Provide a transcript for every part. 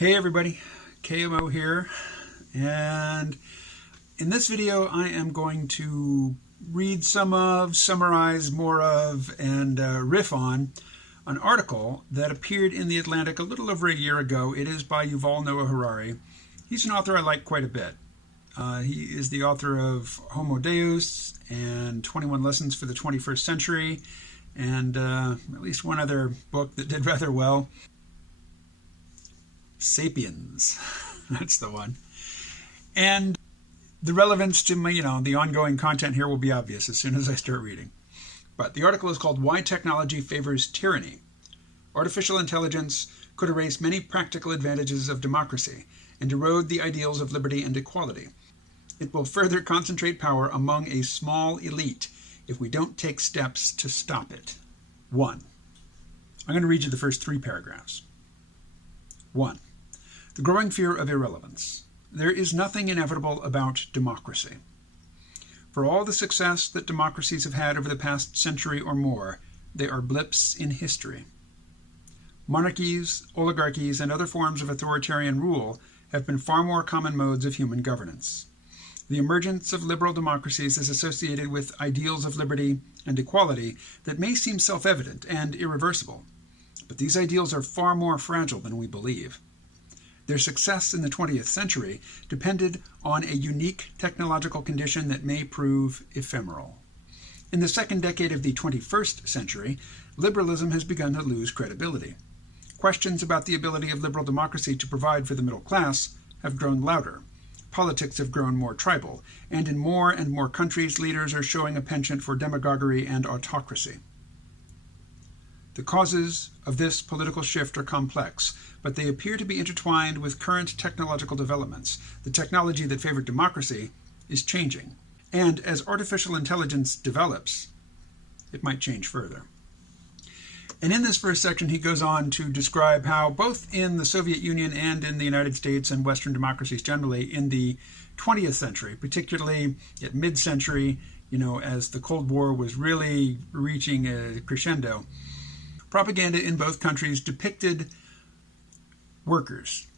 Hey everybody, KMO here, and in this video I am going to read some of, summarize more of, and riff on an article that appeared in The Atlantic a little over a year ago. It is by Yuval Noah Harari. He's an author I like quite a bit. He is the author of Homo Deus and 21 Lessons for the 21st Century, and at least one other book that did rather well. Sapiens, that's the one. And the relevance to my, the ongoing content here will be obvious as soon as I start reading. But the article is called Why Technology Favors Tyranny. Artificial intelligence could erase many practical advantages of democracy and erode the ideals of liberty and equality. It will further concentrate power among a small elite if we don't take steps to stop it. 1. I'm going to read you the first 3 paragraphs. 1. The growing fear of irrelevance. There is nothing inevitable about democracy. For all the success that democracies have had over the past century or more, they are blips in history. Monarchies, oligarchies, and other forms of authoritarian rule have been far more common modes of human governance. The emergence of liberal democracies is associated with ideals of liberty and equality that may seem self-evident and irreversible, but these ideals are far more fragile than we believe. Their success in the 20th century depended on a unique technological condition that may prove ephemeral. In the second decade of the 21st century, liberalism has begun to lose credibility. Questions about the ability of liberal democracy to provide for the middle class have grown louder. Politics have grown more tribal, and in more and more countries, leaders are showing a penchant for demagoguery and autocracy. The causes of this political shift are complex, but they appear to be intertwined with current technological developments. The technology that favored democracy is changing, and as artificial intelligence develops, it might change further. And in this first section, he goes on to describe how both in the Soviet Union and in the United States and Western democracies generally in the 20th century, particularly at mid-century, as the Cold War was really reaching a crescendo, propaganda in both countries depicted workers,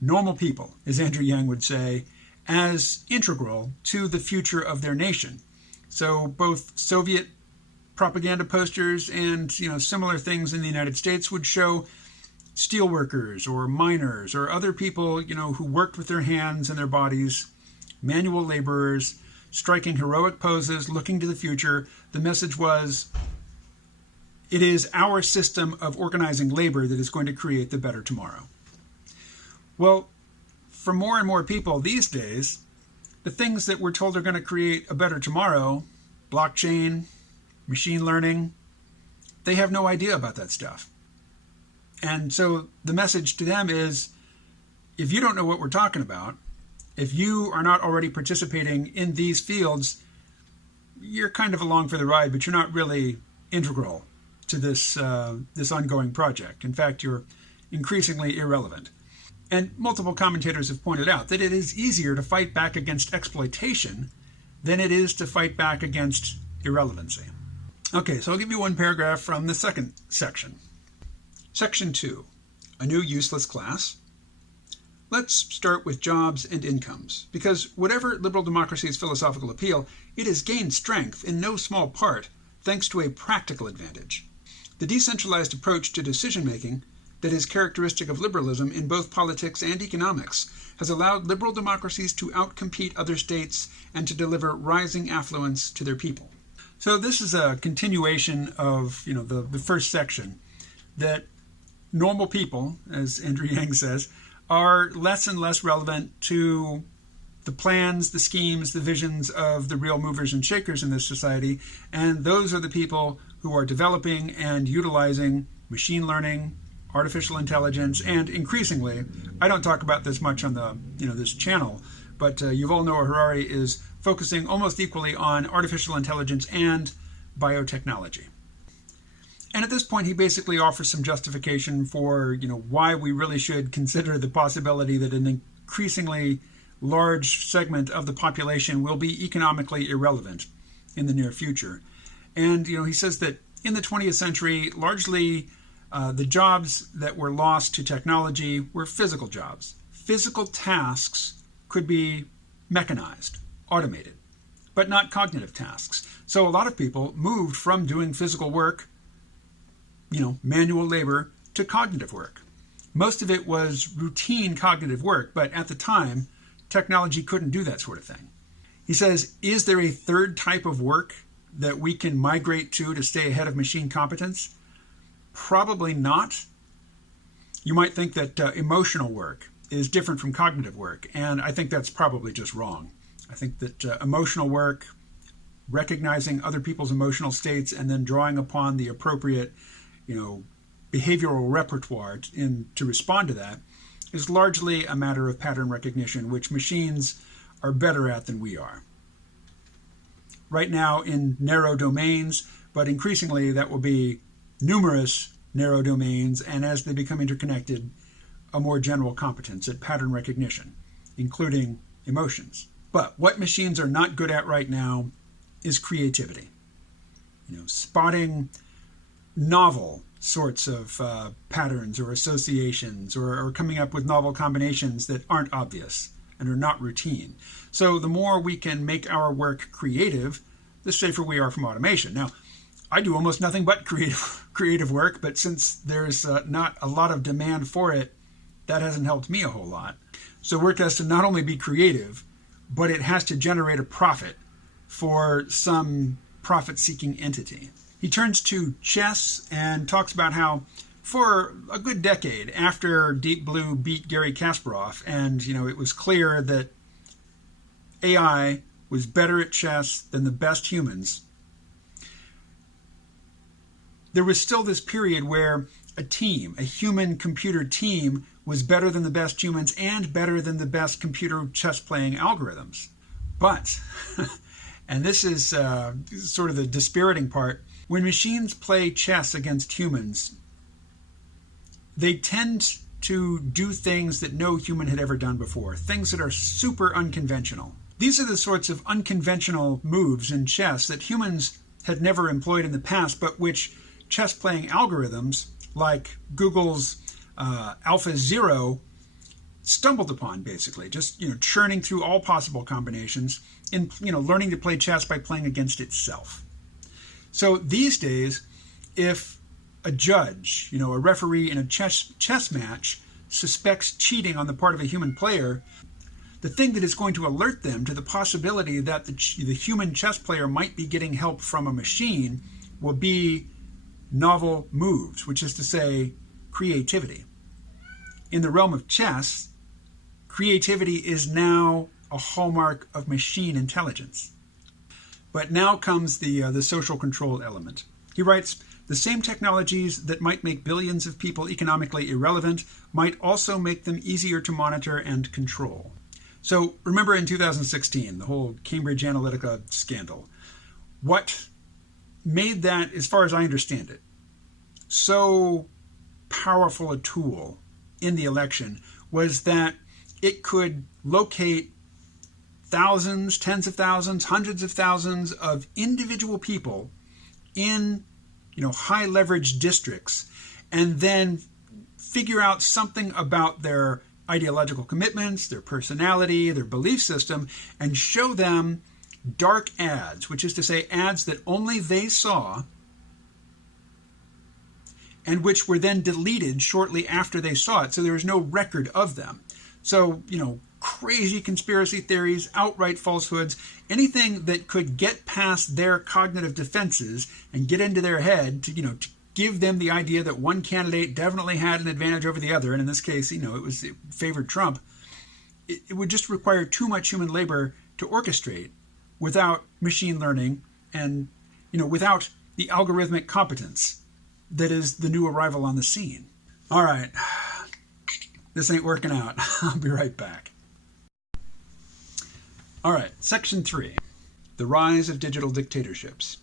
normal people, as Andrew Yang would say, as integral to the future of their nation. So both Soviet propaganda posters and similar things in the United States would show steel workers or miners or other people who worked with their hands and their bodies, manual laborers, striking heroic poses, looking to the future. The message was, it is our system of organizing labor that is going to create the better tomorrow. Well, for more and more people these days, the things that we're told are going to create a better tomorrow, blockchain, machine learning, they have no idea about that stuff. And so the message to them is, if you don't know what we're talking about, if you are not already participating in these fields, you're kind of along for the ride, but you're not really integral to this ongoing project. In fact, you're increasingly irrelevant. And multiple commentators have pointed out that it is easier to fight back against exploitation than it is to fight back against irrelevancy. Okay, so I'll give you one paragraph from the second section. Section 2, a new useless class. Let's start with jobs and incomes, because whatever liberal democracy's philosophical appeal, it has gained strength in no small part thanks to a practical advantage. The decentralized approach to decision-making that is characteristic of liberalism in both politics and economics has allowed liberal democracies to outcompete other states and to deliver rising affluence to their people. So this is a continuation of the first section, that normal people, as Andrew Yang says, are less and less relevant to the plans, the schemes, the visions of the real movers and shakers in this society, and those are the people who are developing and utilizing machine learning, artificial intelligence, and increasingly, I don't talk about this much on the this channel, but Yuval Noah Harari is focusing almost equally on artificial intelligence and biotechnology. And at this point, he basically offers some justification for why we really should consider the possibility that an increasingly large segment of the population will be economically irrelevant in the near future. And he says that in the 20th century, largely The jobs that were lost to technology were physical jobs. Physical tasks could be mechanized, automated, but not cognitive tasks. So a lot of people moved from doing physical work, manual labor, to cognitive work. Most of it was routine cognitive work, but at the time, technology couldn't do that sort of thing. He says, is there a third type of work that we can migrate to stay ahead of machine competence? Probably not. You might think that emotional work is different from cognitive work, and I think that's probably just wrong. I think that emotional work, recognizing other people's emotional states and then drawing upon the appropriate, behavioral repertoire to respond to that, is largely a matter of pattern recognition, which machines are better at than we are. Right now in narrow domains, but increasingly that will be numerous narrow domains, and as they become interconnected, a more general competence at pattern recognition, including emotions. But what machines are not good at right now is creativity. Spotting novel sorts of patterns or associations, or coming up with novel combinations that aren't obvious and are not routine. So the more we can make our work creative, the safer we are from automation. Now, I do almost nothing but creative work, but since there's not a lot of demand for it, that hasn't helped me a whole lot. So work has to not only be creative, but it has to generate a profit for some profit-seeking entity. He turns to chess and talks about how for a good decade after Deep Blue beat Garry Kasparov, and it was clear that AI was better at chess than the best humans, there was still this period where a human-computer team, was better than the best humans and better than the best computer chess-playing algorithms. But, and this is sort of the dispiriting part, when machines play chess against humans, they tend to do things that no human had ever done before, things that are super unconventional. These are the sorts of unconventional moves in chess that humans had never employed in the past, but which chess-playing algorithms like Google's AlphaZero stumbled upon, basically, just churning through all possible combinations in learning to play chess by playing against itself. So these days, if a judge, a referee in a chess match suspects cheating on the part of a human player, the thing that is going to alert them to the possibility that the human chess player might be getting help from a machine will be novel moves, which is to say, creativity. In the realm of chess, creativity is now a hallmark of machine intelligence. But now comes the social control element. He writes, the same technologies that might make billions of people economically irrelevant might also make them easier to monitor and control. So remember in 2016, the whole Cambridge Analytica scandal. What made that, as far as I understand it, so powerful a tool in the election was that it could locate thousands, tens of thousands, hundreds of thousands of individual people in high leverage districts, and then figure out something about their ideological commitments, their personality, their belief system, and show them dark ads, which is to say ads that only they saw and which were then deleted shortly after they saw it, so there was no record of them. So, crazy conspiracy theories, outright falsehoods, anything that could get past their cognitive defenses and get into their head to give them the idea that one candidate definitely had an advantage over the other, and in this case, it favored Trump. It would just require too much human labor to orchestrate without machine learning and, without the algorithmic competence that is the new arrival on the scene. All right, this ain't working out. I'll be right back. All right, Section 3, the rise of digital dictatorships.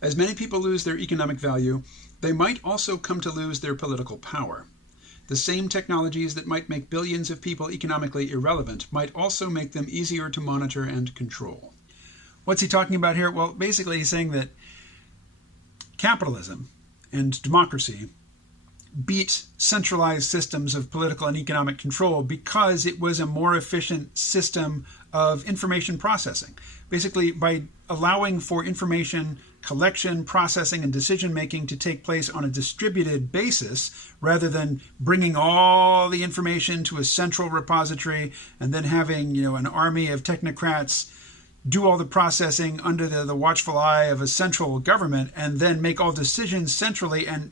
As many people lose their economic value, they might also come to lose their political power. The same technologies that might make billions of people economically irrelevant might also make them easier to monitor and control. What's he talking about here? Well, basically he's saying that capitalism and democracy beat centralized systems of political and economic control because it was a more efficient system of information processing. Basically, by allowing for information collection, processing, and decision making to take place on a distributed basis rather than bringing all the information to a central repository and then having, an army of technocrats do all the processing under the watchful eye of a central government and then make all decisions centrally and,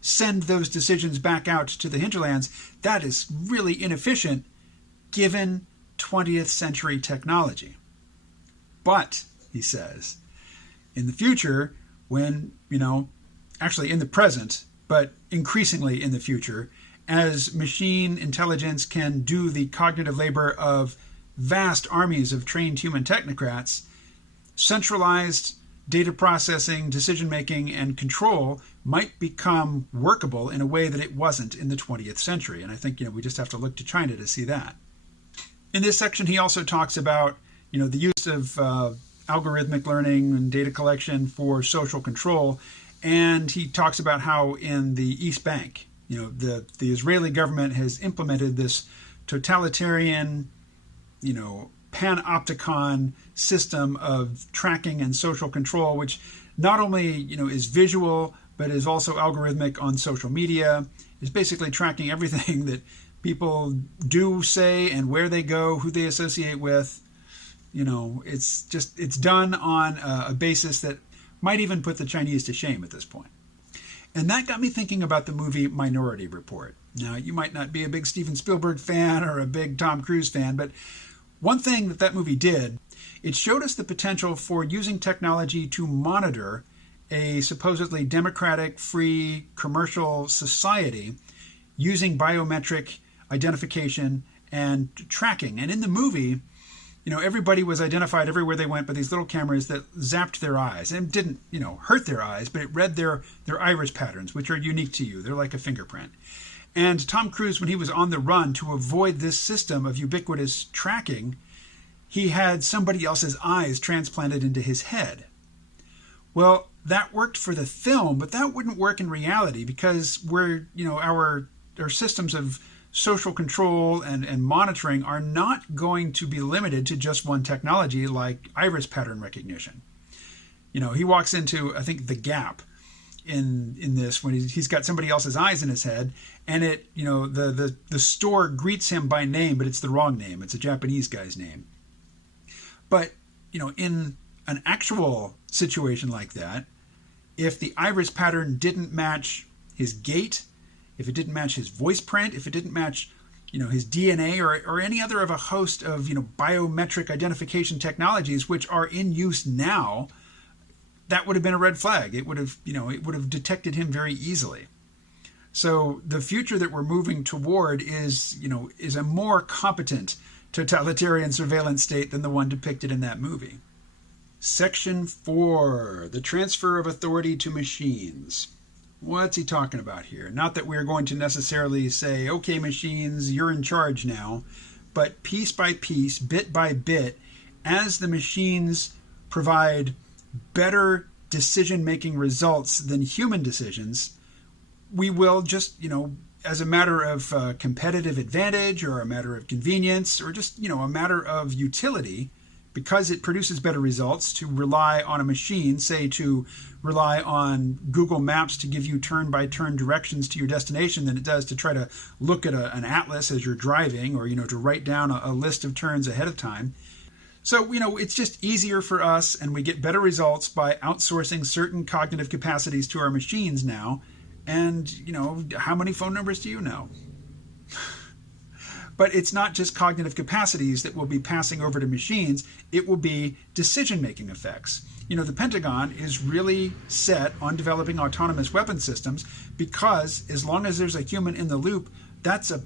send those decisions back out to the hinterlands. That is really inefficient given 20th century technology. But, he says, in the future, when, actually in the present, but increasingly in the future, as machine intelligence can do the cognitive labor of vast armies of trained human technocrats, centralized data processing, decision-making, and control might become workable in a way that it wasn't in the 20th century. And I think, we just have to look to China to see that. In this section, he also talks about, the use of algorithmic learning and data collection for social control. And he talks about how in the East Bank, the Israeli government has implemented this totalitarian, panopticon system of tracking and social control, which not only, is visual, but is also algorithmic on social media. It's basically tracking everything that people do, say, and where they go, who they associate with. It's done on a basis that might even put the Chinese to shame at this point. And that got me thinking about the movie Minority Report. Now, you might not be a big Steven Spielberg fan or a big Tom Cruise fan, but one thing that movie did, it showed us the potential for using technology to monitor a supposedly democratic, free, commercial society using biometric identification and tracking. And in the movie, everybody was identified everywhere they went by these little cameras that zapped their eyes and didn't, hurt their eyes, but it read their iris patterns, which are unique to you. They're like a fingerprint. And Tom Cruise, when he was on the run to avoid this system of ubiquitous tracking, he had somebody else's eyes transplanted into his head. Well, that worked for the film, but that wouldn't work in reality because our systems of social control and monitoring are not going to be limited to just one technology like iris pattern recognition. He walks into, I think, the Gap in this when he's got somebody else's eyes in his head, and the store greets him by name, but it's the wrong name. It's a Japanese guy's name. But, in an actual situation like that, if the iris pattern didn't match his gait, if it didn't match his voice print, if it didn't match, his DNA or any other of a host of, biometric identification technologies, which are in use now, that would have been a red flag. It would have detected him very easily. So the future that we're moving toward is a more competent totalitarian surveillance state than the one depicted in that movie. Section 4, the transfer of authority to machines. What's he talking about here? Not that we're going to necessarily say, okay, machines, you're in charge now, but piece by piece, bit by bit, as the machines provide better decision-making results than human decisions, we will just, as a matter of competitive advantage or a matter of convenience or just, a matter of utility, because it produces better results, to rely on a machine, say to rely on Google Maps to give you turn-by-turn directions to your destination than it does to try to look at an atlas as you're driving or, to write down a list of turns ahead of time. So, it's just easier for us, and we get better results by outsourcing certain cognitive capacities to our machines now. And, how many phone numbers do you know? But it's not just cognitive capacities that will be passing over to machines. It will be decision-making effects. The Pentagon is really set on developing autonomous weapon systems because as long as there's a human in the loop, that's a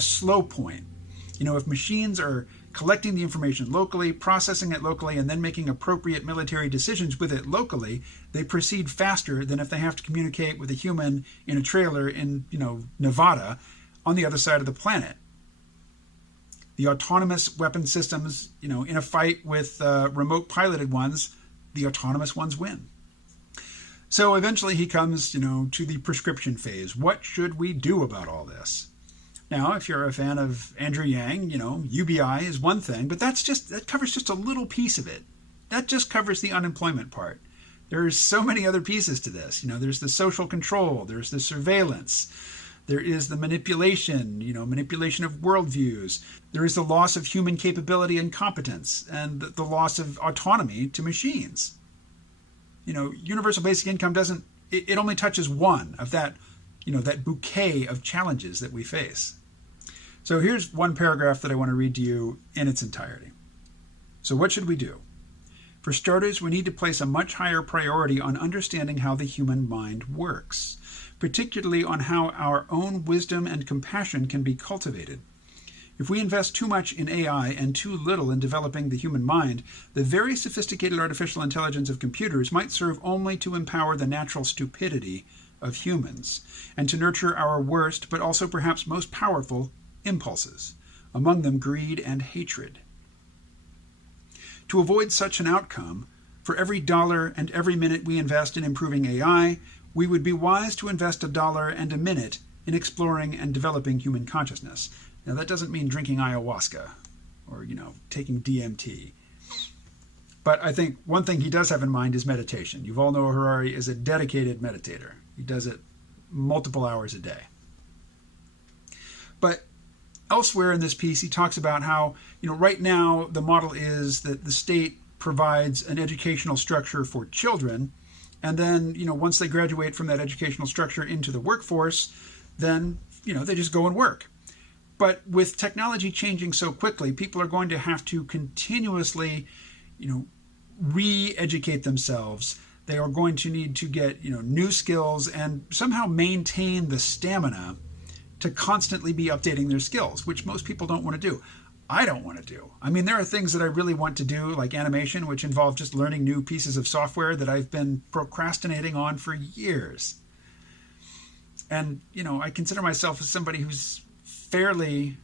slow point. If machines are collecting the information locally, processing it locally, and then making appropriate military decisions with it locally, they proceed faster than if they have to communicate with a human in a trailer in, Nevada on the other side of the planet. The autonomous weapon systems, in a fight with remote piloted ones, the autonomous ones win. So eventually he comes, to the prescription phase. What should we do about all this? Now, if you're a fan of Andrew Yang, UBI is one thing, but that covers just a little piece of it. That just covers the unemployment part. There's so many other pieces to this. There's the social control, there's the surveillance, there is the manipulation, manipulation of worldviews. There is the loss of human capability and competence, and the loss of autonomy to machines. Universal basic income it only touches one of that bouquet of challenges that we face. So here's one paragraph that I want to read to you in its entirety. So what should we do? For starters, we need to place a much higher priority on understanding how the human mind works, particularly on how our own wisdom and compassion can be cultivated. If we invest too much in AI and too little in developing the human mind, the very sophisticated artificial intelligence of computers might serve only to empower the natural stupidity of humans, and to nurture our worst, but also perhaps most powerful, impulses, among them greed and hatred. To avoid such an outcome, for every dollar and every minute we invest in improving AI, we would be wise to invest a dollar and a minute in exploring and developing human consciousness. Now, that doesn't mean drinking ayahuasca or, taking DMT. But I think one thing he does have in mind is meditation. You all know Harari is a dedicated meditator. He does it multiple hours a day. But elsewhere in this piece, he talks about how, right now the model is that the state provides an educational structure for children, and then, once they graduate from that educational structure into the workforce, then, they just go and work. But with technology changing so quickly, people are going to have to continuously, re-educate themselves. They are going to need to get, new skills and somehow maintain the stamina to constantly be updating their skills, which most people don't want to do. I don't want to do. I mean, there are things that I really want to do, like animation, which involve just learning new pieces of software that I've been procrastinating on for years. And, I consider myself as somebody who's fairly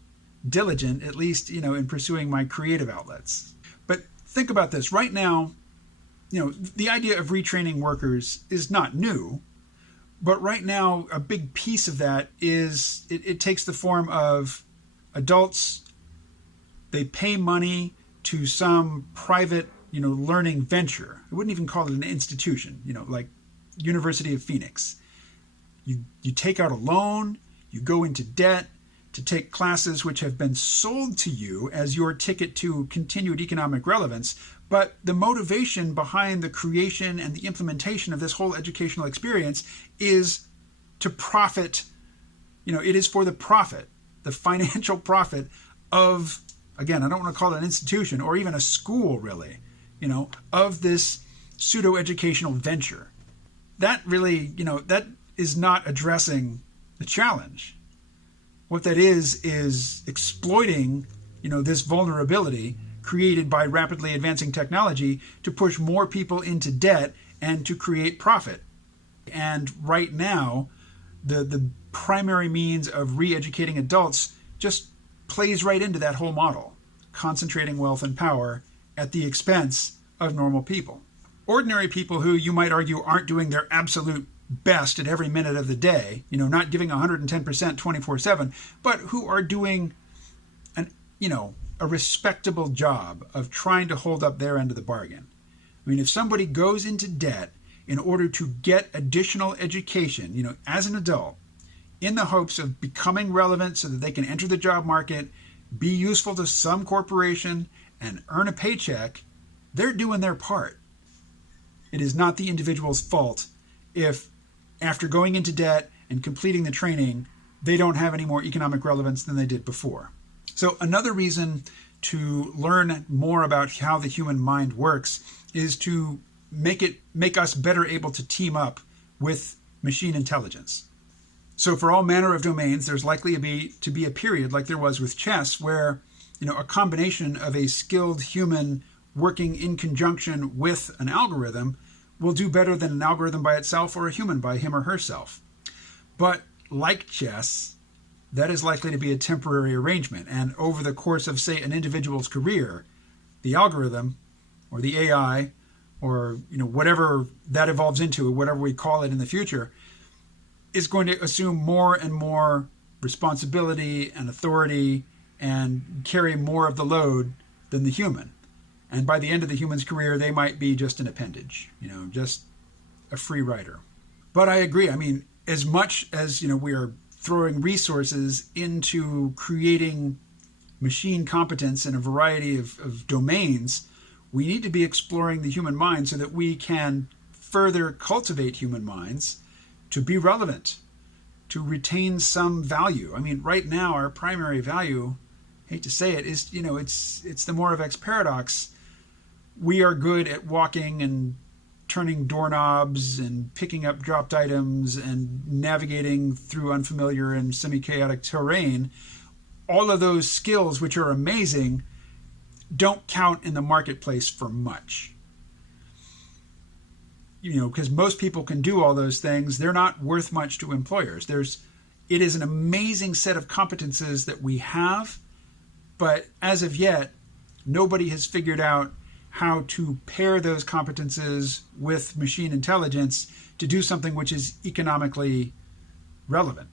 diligent, at least, in pursuing my creative outlets. But think about this. Right now, the idea of retraining workers is not new. But right now, a big piece of that is it takes the form of adults. They pay money to some private, learning venture. I wouldn't even call it an institution, like University of Phoenix. You take out a loan, you go into debt to take classes which have been sold to you as your ticket to continued economic relevance. But the motivation behind the creation and the implementation of this whole educational experience is to profit. It is for the profit, the financial profit of, again, I don't want to call it an institution or even a school, really, of this pseudo-educational venture. That really, that is not addressing the challenge. What that is exploiting, this vulnerability created by rapidly advancing technology to push more people into debt and to create profit. And right now, the primary means of re-educating adults just plays right into that whole model, concentrating wealth and power at the expense of normal people. Ordinary people who you might argue aren't doing their absolute best at every minute of the day, not giving 110% 24/7, but who are doing a respectable job of trying to hold up their end of the bargain. I mean, if somebody goes into debt in order to get additional education, as an adult, in the hopes of becoming relevant so that they can enter the job market, be useful to some corporation, and earn a paycheck, they're doing their part. It is not the individual's fault if, after going into debt and completing the training, they don't have any more economic relevance than they did before. So another reason to learn more about how the human mind works is to make us better able to team up with machine intelligence. So for all manner of domains, there's likely to be a period like there was with chess where, a combination of a skilled human working in conjunction with an algorithm will do better than an algorithm by itself or a human by him or herself. But like chess, that is likely to be a temporary arrangement. And over the course of, say, an individual's career, the algorithm or the AI or whatever that evolves into, whatever we call it in the future, is going to assume more and more responsibility and authority and carry more of the load than the human. And by the end of the human's career, they might be just an appendage, just a free rider. But I agree. I mean, as much as, we are throwing resources into creating machine competence in a variety of domains, we need to be exploring the human mind so that we can further cultivate human minds to be relevant, to retain some value. I mean, right now, our primary value, hate to say it, is, it's the Moravec's paradox. We are good at walking and turning doorknobs and picking up dropped items and navigating through unfamiliar and semi-chaotic terrain. All of those skills, which are amazing, don't count in the marketplace for much. Because most people can do all those things. They're not worth much to employers. It is an amazing set of competences that we have, but as of yet, nobody has figured out how to pair those competences with machine intelligence to do something which is economically relevant.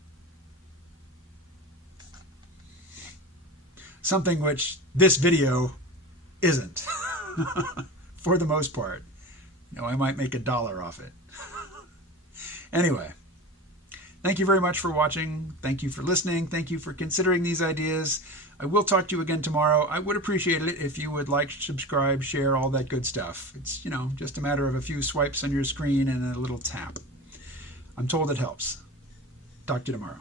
Something which this video isn't, for the most part. I might make $1 off it. Anyway, thank you very much for watching. Thank you for listening. Thank you for considering these ideas. I will talk to you again tomorrow. I would appreciate it if you would like, subscribe, share, all that good stuff. It's, just a matter of a few swipes on your screen and a little tap. I'm told it helps. Talk to you tomorrow.